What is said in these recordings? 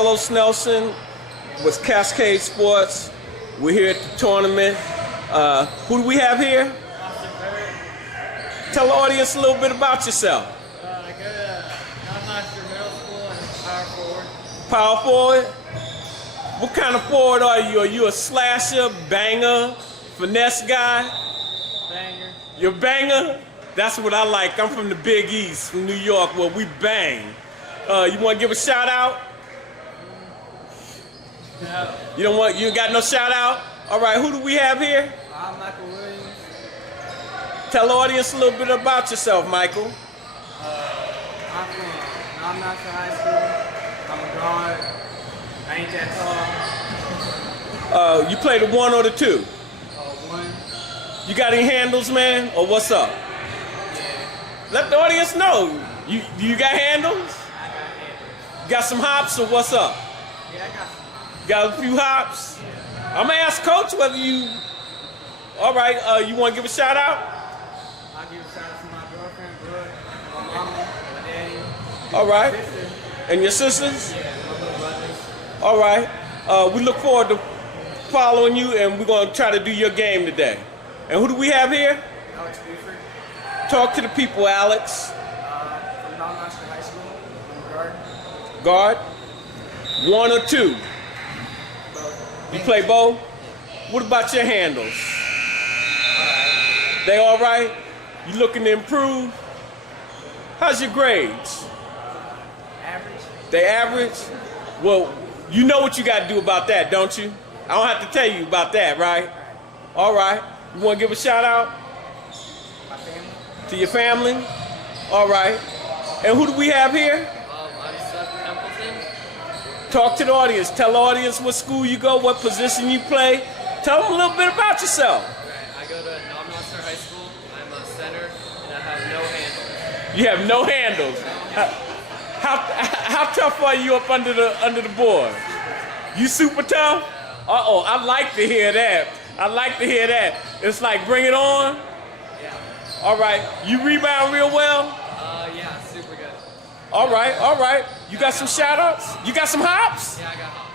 Carlos Nelson with Cascade Sports. We're here at the tournament. Who do we have here? Tell the audience a little bit about yourself. I go to Knob Noster Middle School and power forward. Power forward? What kind of forward are you? Are you a slasher, banger, finesse guy? Banger. You're a banger? That's what I like. I'm from the Big East, from New York, where we bang. You want to give a shout out? No. You got no shout out? All right, who do we have here? I'm Michael Williams. Tell the audience a little bit about yourself, Michael. I'm from Knob Noster High School. I'm a guard. I ain't that tall. You play the 1 or the 2? 1. You got any handles, man? Or what's up? Yeah. Let the audience know. You got handles? I got handles. You got some hops or what's up? Yeah, I got some hops. Got a few hops? Yeah. I'm gonna ask Coach whether you. All right, you want to give a shout out? I'll give a shout out to my girlfriend, Brooke, my mama, my daddy. All right. My sister. And your sisters? Yeah, my little brothers. All right. We look forward to following you, and we're gonna try to do your game today. And who do we have here? Alex Buford. Talk to the people, Alex. From Knob Noster High School. I'm a guard. Guard. 1 or 2? Both. You play both? What about your handles? They all right? You looking to improve? How's your grades? Average. They average? Well, you know what you got to do about that, don't you? I don't have to tell you about that, right? All right. You want to give a shout out My family. to your family? All right. And who do we have here? I'm Seth Templeton. Talk to the audience. Tell the audience what school you go, what position you play. Tell them a little bit about yourself. I go to Knob Noster High School. I'm a center, and I have no handles. You have no handles. How tough are you up under the board? You super tough? Uh-oh, I like to hear that. I like to hear that. It's like, bring it on. Yeah. All right. You rebound real well? Yeah, super good. All right. You got some shout-outs? You got some hops? Yeah, I got hops.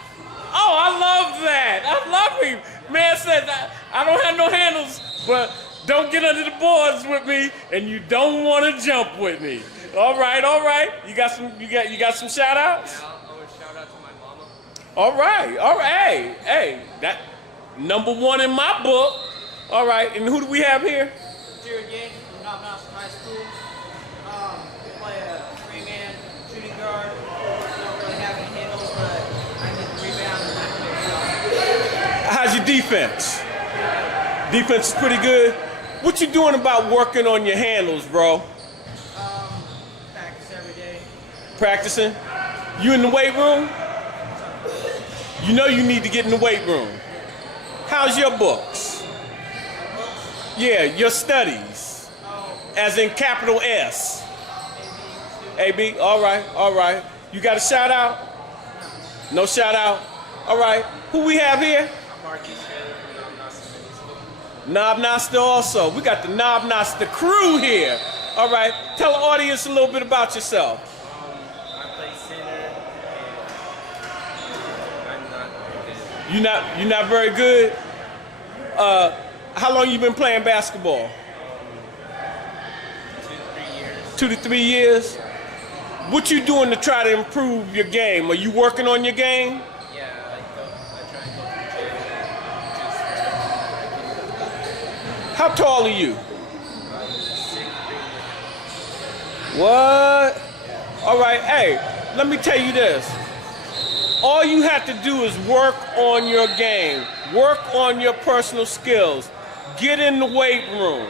Oh, I love that. I love him. Man says, I don't have no handles, but don't get under the boards with me, and you don't want to jump with me. All right. You got some shout-outs? Yeah, I would shout out to my mama. All right. Hey, that #1 in my book. All right, and who do we have here? Jared Yang from Knob Noster High School. We play a 3-man shooting guard. Don't really have any handles, but I can rebound and I can make How's your defense? Defense is pretty good. What you doing about working on your handles, bro? practice every day. Practicing? You in the weight room? You know you need to get in the weight room. How's your books? Yeah, your studies. As in capital S. AB? All right. You got a shout out? No shout out? All right. Who we have here? Knob Noster also. We got the Knob Noster crew here. All right. Tell the audience a little bit about yourself. I play center, and I'm not very good. You're not very good. How long you been playing basketball? 2 to 3 years. What you doing to try to improve your game? Are you working on your game? Yeah, I try and go to the gym. How tall are you? What? All right. Hey, let me tell you this. All you have to do is work on your game. Work on your personal skills. Get in the weight room.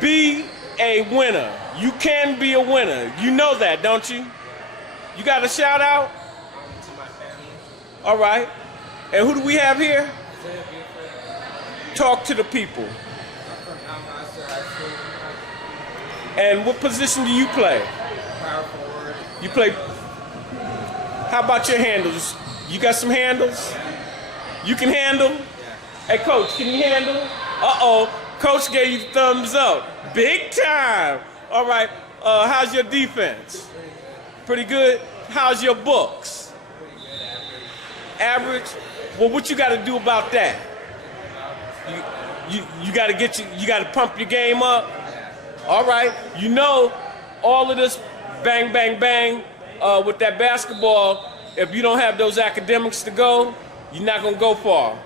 Be a winner. You can be a winner. You know that, don't you? You got a shout out? To my family. All right. And who do we have here? Talk to the people. I'm from Knob Noster High School. And what position do you play? Power forward. You play. How about your handles? You got some handles? You can handle? Hey, Coach, can you handle? Uh-oh. Coach gave you the thumbs up. Big time. All right. How's your defense? Pretty good? How's your books? Average? Well, what you got to do about that? You got to you got to pump your game up. All right. You know, all of this bang, bang, bang with that basketball, if you don't have those academics to go, you're not going to go far.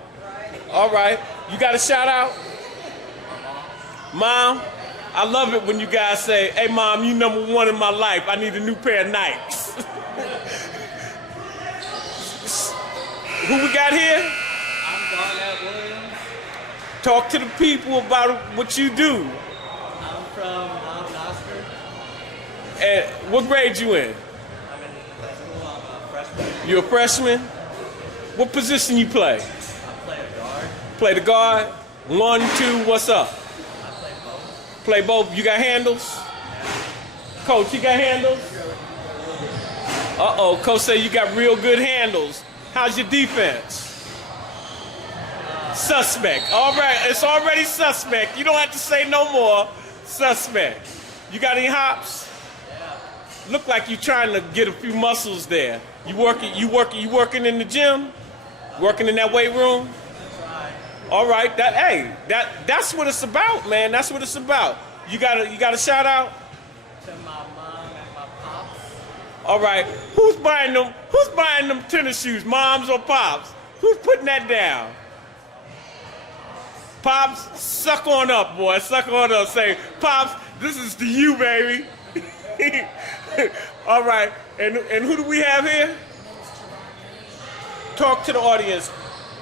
All right. You got a shout out? Mom, I love it when you guys say, hey, Mom, you number one in my life. I need a new pair of Nikes. Who we got here? I'm Garnett Williams. Talk to the people about what you do. I'm from Knob Noster. And what grade you in? I'm in high school. I'm a freshman. You a freshman? What position you play? I play a guard. Play the guard? 1, 2, what's up? I play both. Play both. You got handles? Coach, you got handles? Uh-oh, Coach say you got real good handles. How's your defense? Suspect. All right, it's already suspect. You don't have to say no more. Suspect. You got any hops? Yeah. Look like you trying to get a few muscles there. You working in the gym? Working in that weight room? That's right. All right, that's what it's about, man. That's what it's about. You got a shout out? To my mom and my pops. All right, who's buying them tennis shoes, moms or pops? Who's putting that down? Pops, suck on up, boy. Suck on up. Say, Pops, this is to you, baby. All right, and who do we have here? Talk to the audience.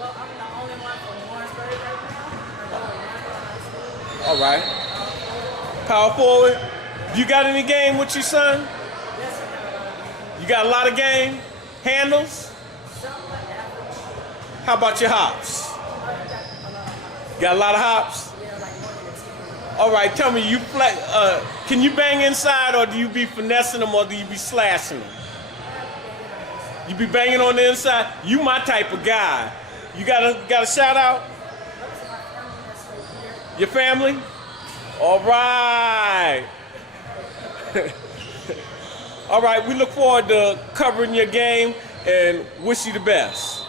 Well, I'm the only one from Warrensburg right now. All right. Power forward. You got any game with your son? You got a lot of game? Handles? How about your hops? Got a lot of hops? All right, tell me, can you bang inside, or do you be finessing them, or do you be slashing them? You be banging on the inside? You my type of guy. You got a shout out? Your family? All right. All right, we look forward to covering your game and wish you the best.